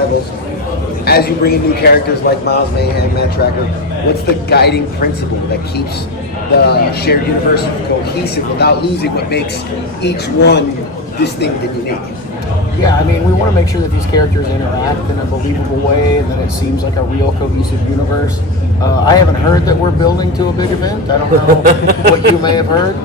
Rivals, as you bring in new characters like Miles Mayhem, Matt Tracker, what's the guiding principle that keeps the shared universe cohesive without losing what makes each one distinct and unique? Yeah, I mean, we want to make sure that these characters interact in a believable way and that it seems like a real cohesive universe. I haven't heard that we're building to a big event. I don't know what you may have heard.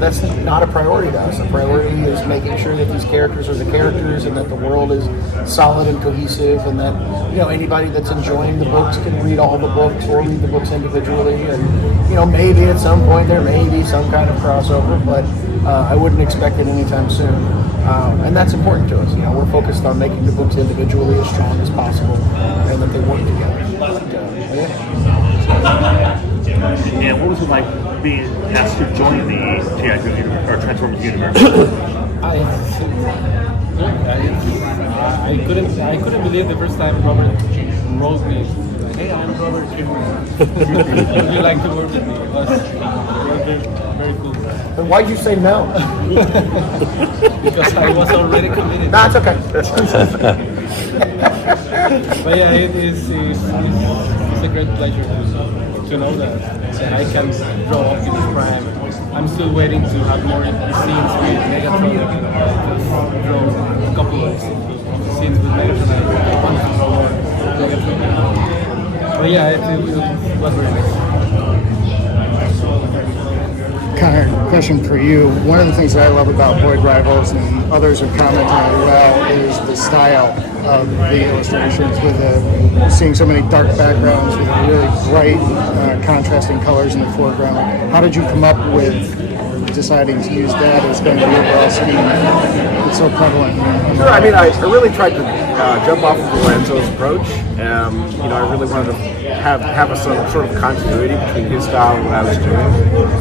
That's not a priority to us. The priority is making sure that these characters are the characters and that the world is solid and cohesive, and that anybody that's enjoying the books can read all the books or read the books individually. And maybe at some point there may be some kind of crossover, but I wouldn't expect it anytime soon. And that's important to us. We're focused on making the books individually as strong as possible, and that they work together. And what was it like being asked to join the G.I. Joe universe, or Transformers universe? I couldn't believe the first time Robert wrote me, "Hey, I'm Robert Kirkman. Would you like to work with me?" It was very cool. And why'd you say no? Because I was already committed. No, it's okay. But yeah, it's a great pleasure to know that I can draw Optimus Prime. I'm still waiting to have more scenes with Megatron. Just draw a couple of scenes with Megatron. I want to draw more Megatron. But yeah, it was very nice. Conor, question for you. One of the things that I love about Void Rivals, and others have commented on it well, is the style of the illustrations, with seeing so many dark backgrounds with really bright contrasting colors in the foreground. How did you come up with deciding to use that as kind of the overall scheme? It's so prevalent. Sure, I mean, I really tried to jump off of Lorenzo's approach. I really wanted to have a sort of continuity between his style and what I was doing.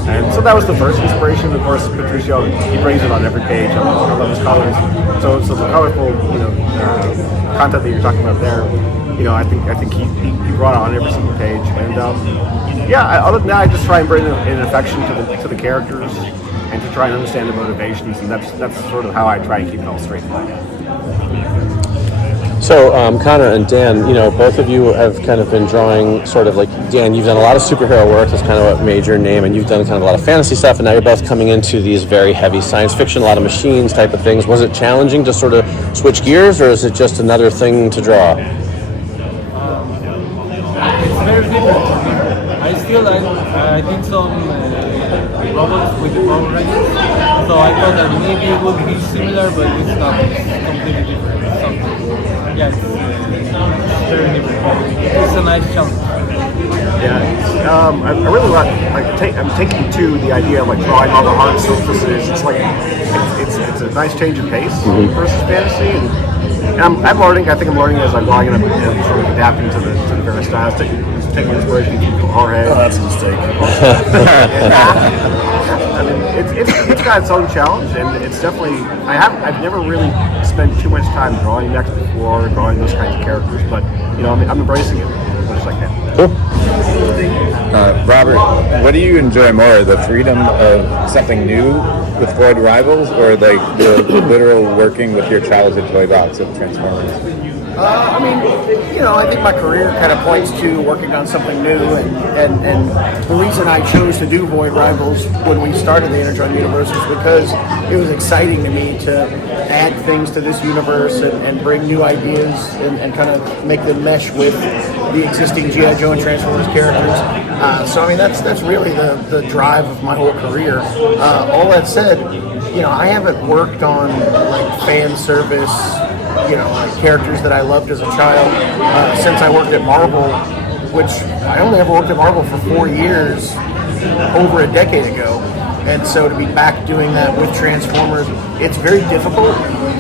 And so that was the first inspiration. Of course, Patricio, he brings it on every page. I love his colors. So the colorful, content that you're talking about there, I think he brought it on every single page. And other than that, I just try and bring an affection to the characters and to try and understand the motivations, and that's sort of how I try and keep it all straight in line. So, Conor and Dan, both of you have kind of been drawing sort of like, Dan, you've done a lot of superhero work, that's kind of what made your name, and you've done kind of a lot of fantasy stuff, and now you're both coming into these very heavy science fiction, a lot of machines type of things. Was it challenging to sort of switch gears, or is it just another thing to draw? It's very different for me. I did some robots with the Power Rangers, so I thought that maybe it would be similar, but it's not. It's completely different. It's something. Yeah, it's very different. It's a nice challenge. Yeah, I really I'm taking to the idea of like drawing all the hard surfaces. It's like it's a nice change of pace versus fantasy, and I'm learning. I think I'm learning as I'm going, and I'm sort of adapting to the various styles. Taking inspiration from Jorge. Oh, that's a mistake. I mean, it's got its own challenge, and it's definitely. I've never really spent too much time drawing mechs before, drawing those kinds of characters, but I'm embracing it as much as I can. Cool. Robert, what do you enjoy more, the freedom of something new with Void Rivals, or the literal working with your childhood toy box of Transformers? I think my career kind of points to working on something new, and the reason I chose to do Void Rivals when we started the Energon universe was because it was exciting to me to add things to this universe and bring new ideas and kind of make them mesh with the existing G.I. Joe and Transformers characters. That's really the drive of my whole career. All that said, I haven't worked on like fan service, characters that I loved as a child since I worked at Marvel, which I only ever worked at Marvel for 4 years, over a decade ago. And so to be back doing that with Transformers, it's very difficult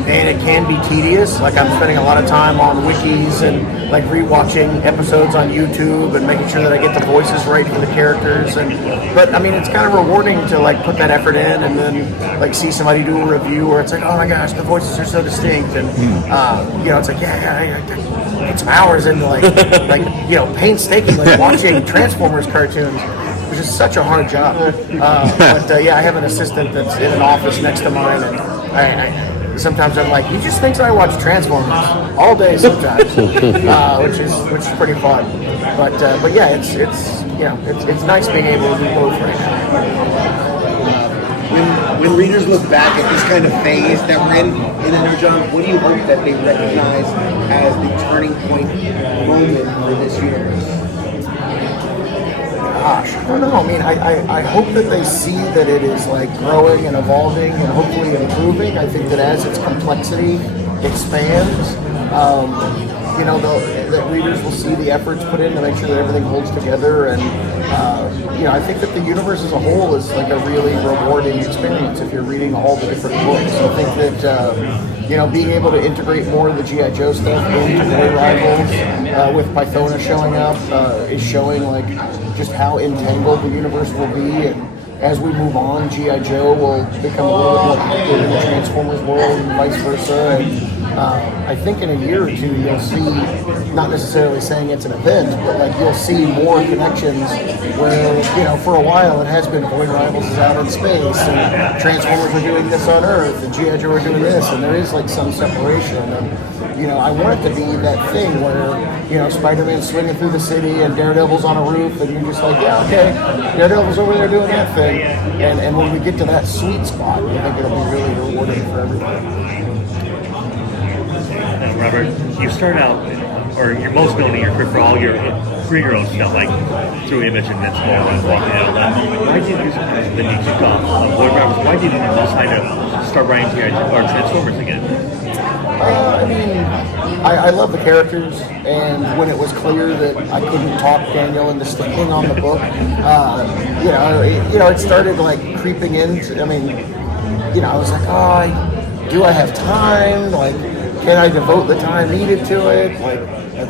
and it can be tedious. Like, I'm spending a lot of time on wikis and like rewatching episodes on YouTube and making sure that I get the voices right for the characters. But it's kind of rewarding to like put that effort in and then like see somebody do a review where it's like, oh my gosh, the voices are so distinct, and it's like I put some hours into painstakingly watching Transformers cartoons, which is such a hard job. I have an assistant that's in an office next to mine, and sometimes I'm like, he just thinks I watch Transformers all day sometimes, which is pretty fun. But yeah, it's nice being able to do both right now. When readers look back at this kind of phase that we're in Energon, what do you hope that they recognize as the turning point moment for this universe? Gosh, I don't know. I mean, I hope that they see that it is like growing and evolving and hopefully improving. I think that as its complexity expands, that readers will see the efforts put in to make sure that everything holds together. And I think that the universe as a whole is like a really rewarding experience if you're reading all the different books. I think that being able to integrate more of the G.I. Joe stuff into Boy Rivals with Pythona showing up is showing like just how entangled the universe will be. And as we move on, G.I. Joe will become a little bit more active in the Transformers world and vice versa. And I think in a year or two you'll see, not necessarily saying it's an event, but like you'll see more connections where, for a while it has been Boy Rivals is out in space and Transformers are doing this on Earth and G.I. Joe are doing this, and there is like some separation. And I want it to be that thing where, Spider-Man's swinging through the city and Daredevil's on a roof and you're just like, yeah, okay, Daredevil's over there doing that thing. And when we get to that sweet spot, I think it'll be really rewarding for everybody. Robert, you started out, or you're most known in your career for all your superhero stuff, like through Image and then Small and Walking Out. Why did you, then you kicked off Boy Rivals, why did you decide to start writing or Transformers again? I love the characters, and when it was clear that I couldn't talk Daniel into staying on the book, it started like creeping into. I was like, do I have time? Like, can I devote the time needed to it? Like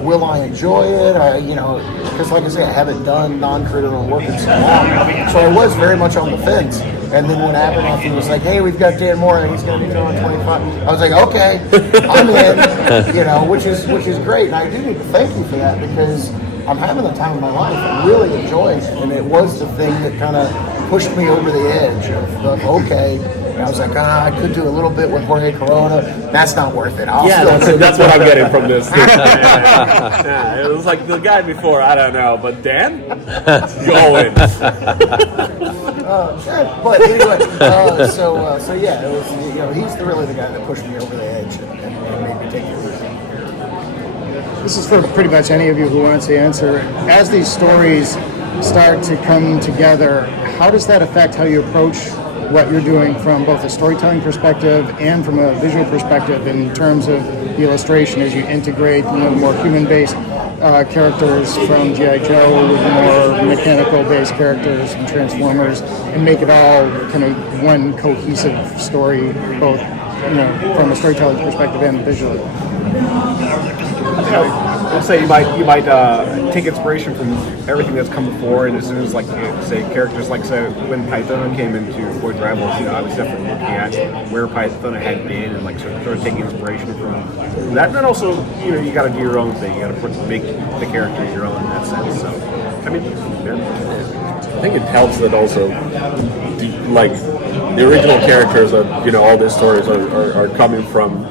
will I enjoy it? Because like I say, I haven't done non-creator work in so long, so I was very much on the fence. And then when Abernathy was like, "Hey, we've got Dan Mora, and he's going to be drawing 25," I was like, "Okay, I'm in," which is great. And I do need to thank you for that because I'm having the time of my life. I'm really enjoying it, and it was the thing that kind of pushed me over the edge of okay. And I was like, I could do a little bit with Jorge Corona. That's not worth it. That's what I'm getting from this. Yeah, it was like the guy before, I don't know, but Dan, going. But anyway, so yeah, it was he's really the guy that pushed me over the edge and made me take it. This is for pretty much any of you who wants to answer. As these stories start to come together, how does that affect how you approach what you're doing from both a storytelling perspective and from a visual perspective in terms of the illustration as you integrate more human-based characters from G.I. Joe with more mechanical-based characters and Transformers and make it all kind of one cohesive story, both from a storytelling perspective and visually? Let's say you might take inspiration from everything that's come before, and as soon as say characters when Pythona came into Boy Rivals, I was definitely looking at where Pythona had been and sort of taking inspiration from that. And then also you got to do your own thing. You got to make the character your own in that sense. So I think it helps that also the original characters of all these stories are coming from.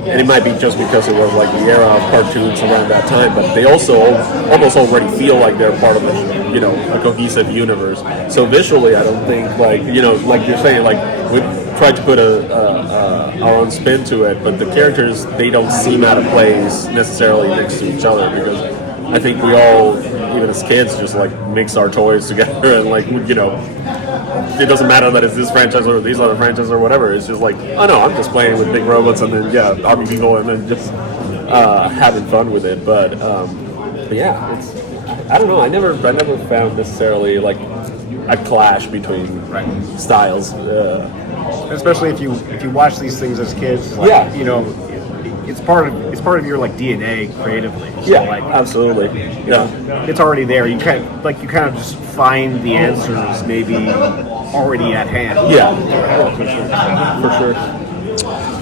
And it might be just because it was the era of cartoons around that time, but they also almost already feel like they're part of a cohesive universe. So visually, I don't think like you're saying, we tried to put our own spin to it, but the characters, they don't seem out of place necessarily next to each other because I think we all, even as kids, just mix our toys together and it doesn't matter that it's this franchise or these other franchises or whatever. It's just I'm just playing with big robots and then army people and then just having fun with it. But yeah, I don't know. I never found necessarily a clash between styles. especially if you watch these things as kids, it's part of your DNA creatively. So, absolutely. It's already there. You kind of just find the answers maybe already at hand. For sure.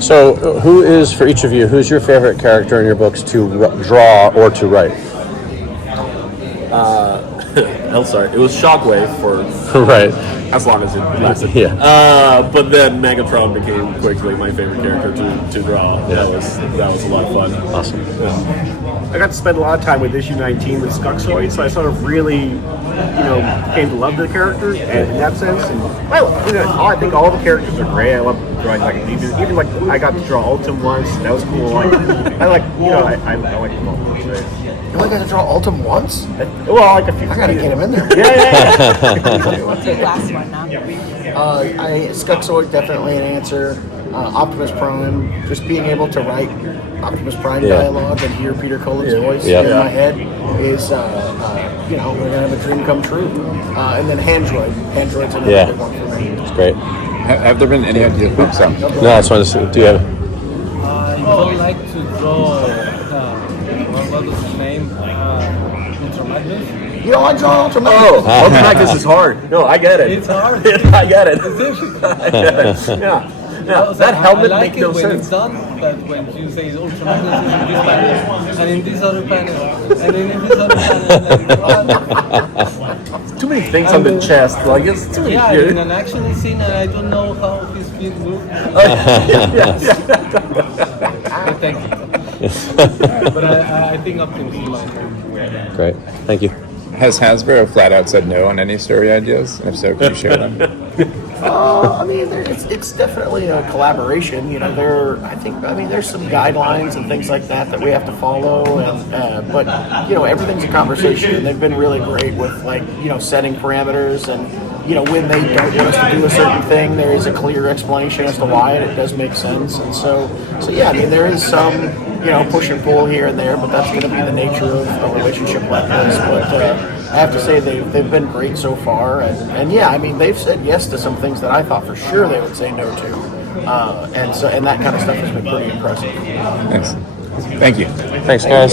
So, who is, for each of you, who's your favorite character in your books to draw or to write? Hellstar. It was Shockwave for Right. as long as it lasted. Yeah. But then Megatron became quickly my favorite character to draw. Yeah. That was a lot of fun. Awesome. I got to spend a lot of time with issue 19 with Skuxoid, so I sort of really, came to love the character and in that sense. And I think all the characters are great. I love drawing even like I got to draw Ultim once. That was cool. I like them all. Right? You only got to draw Ultim once? Well, like a few. I gotta get him in there. What's your last one now? Skuxoid, definitely an answer. Optimus Prime, just being able to write Optimus Prime dialogue and hear Peter Cullen's voice in my head is, we're gonna have a dream come true. And then Handroid. Handroid's another big one for me. It's great. Have there been any ideas? Oops, sorry. No, that's fine. Do you have? I would like to draw, what was his name? Ultra Magnus. You don't like drawing Ultra Oh, Ultra Magnus is hard. No, I get it. It's hard. I get it. I get it. Yeah. Yeah, that helmet I like makes no it when sense. it's done, but when you say Ultra Magnus is in this panel, and in this other panel, and then in this other panel, Too many things on the chest. Like it's too many. yeah, in an action scene, and I don't know how his feet move. But thank you. But I think Optimus is mine. Great. Thank you. Has Hasbro flat out said no on any story ideas? If so, can you share them? It's definitely a collaboration. There's some guidelines and things like that we have to follow, but everything's a conversation. And they've been really great with setting parameters and when they don't want us to do a certain thing, there is a clear explanation as to why, and it does make sense. And so there is some push and pull here and there, but that's going to be the nature of a relationship like this. But I have to say they've been great so far, and they've said yes to some things that I thought for sure they would say no to, and that kind of stuff has been pretty impressive. Thanks. Thank you. Thanks, guys.